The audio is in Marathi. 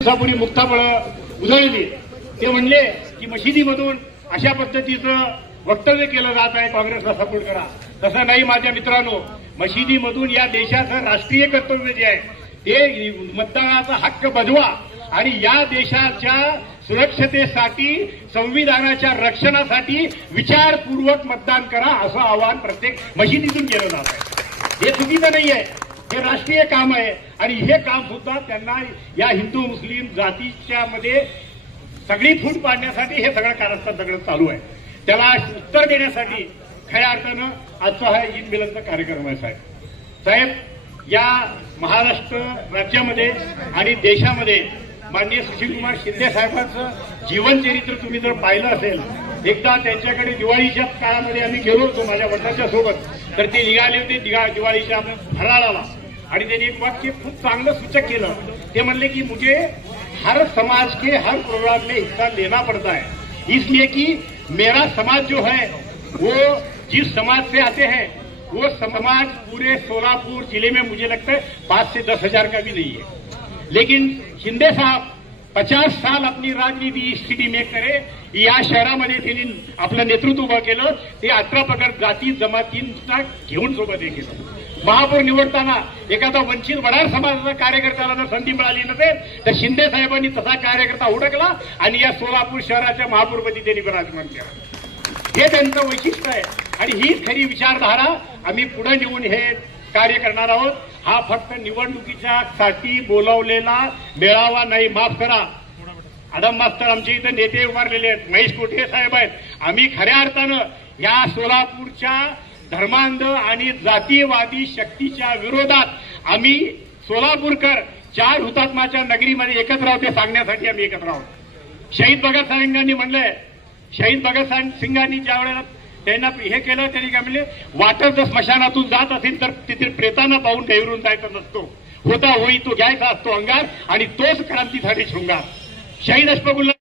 दिवसापूर्वी मुक्ताफळ उधळली। ते म्हणले की मशिदीमधून अशा पद्धतीचं वक्तव्य केलं जात आहे, काँग्रेसला सपोर्ट करा। तसं नाही माझ्या मित्रांनो, मशिदीमधून या देशाचं राष्ट्रीय कर्तव्य जे आहे ते मतदानाचा हक्क बजवा आणि या देशाच्या सुरक्षतेसाठी, संविधानाच्या रक्षणासाठी विचारपूर्वक मतदान करा, असं आवाहन प्रत्येक मशिदीतून केलं जात आहे। हे चुकीचं नाही आहे, हे राष्ट्रीय काम आहे आणि हे काम सुद्धा त्यांना या हिंदू मुस्लिम जातीच्या मध्ये सगळी फूट पाडण्यासाठी हे सगळं कारस्थान सगळं चालू आहे। त्याला उत्तर देण्यासाठी खऱ्या अर्थानं आजचा हा ईद मिलनचा कार्यक्रम आहे। साहेब, या महाराष्ट्र राज्यामध्ये आणि देशामध्ये माननीय सुशीलकुमार शिंदे साहेबांचं जीवनचरित्र तुम्ही जर पाहिलं असेल, एकदा त्यांच्याकडे दिवाळीच्या काळामध्ये आम्ही गेलो होतो माझ्या वडिलांच्या सोबत, तर ते निघाले होते दिवाळीच्या फराळाला आणि त्यांनी एक वाक्य खूप चांगलं सूचक केलं। ते म्हणले की मुझे हर समाज के हर प्रोग्राम में हिस्सा लेना पड़ता है, इसलिए कि मेरा समाज जो है वो जिस समाज से आते हैं वो समाज पूरे सोलापुर जिले में मुझे लगता है 5 से 10 हजार का भी नहीं है। लेकिन शिंदे साहब 50 साल अपनी राजनीति स्थिती में करे, या शहरामध्ये त्यांनी आपलं नेतृत्व उभं केलं। ते 18 पगड जाती जमातींना घेऊन सोबत हे केलं। महापौर निवडताना एखादा वंचित वडार समाजाचा कार्यकर्त्याला जर संधी मिळाली नसेल तर शिंदे साहेबांनी तसा कार्यकर्ता हुडकला आणि या सोलापूर शहराच्या महापौरपदी त्यांनी विराजमान केला। हे त्यांचं वैशिष्ट्य आहे आणि हीच खरी विचारधारा आम्ही पुढे नेऊन हे कार्य करणार आहोत। हा फक्त निवडणुकीच्या साठी बोलावलेला मेळावा नाही, माफ करा। आडम मास्तर आमचे इथे नेते उभारलेले आहेत, महेश कोठे साहेब आहेत। आम्ही खऱ्या अर्थानं या सोलापूरच्या धर्मांध आणि जातीयवादी शक्तीच्या विरोधात आम्ही सोलापूरकर 4 हुतात्माच्या नगरीमध्ये एकत्र आहोत हे सांगण्यासाठी आम्ही एकत्र आहोत। शहीद भगतसिंगांनी म्हणलंय, शहीद भगतसिंगांनी ज्या वेळेला त्यांना हे केलं त्यांनी काय म्हणले, वाटत जर स्मशानातून जात असेल तर तिथे प्रेतांना पाहून डेवरून जायचा नसतो, होता होई तो घ्यायचा असतो अंगार आणि तोच क्रांतीसाठी शृंगार। शहीद अशफाकुल्ला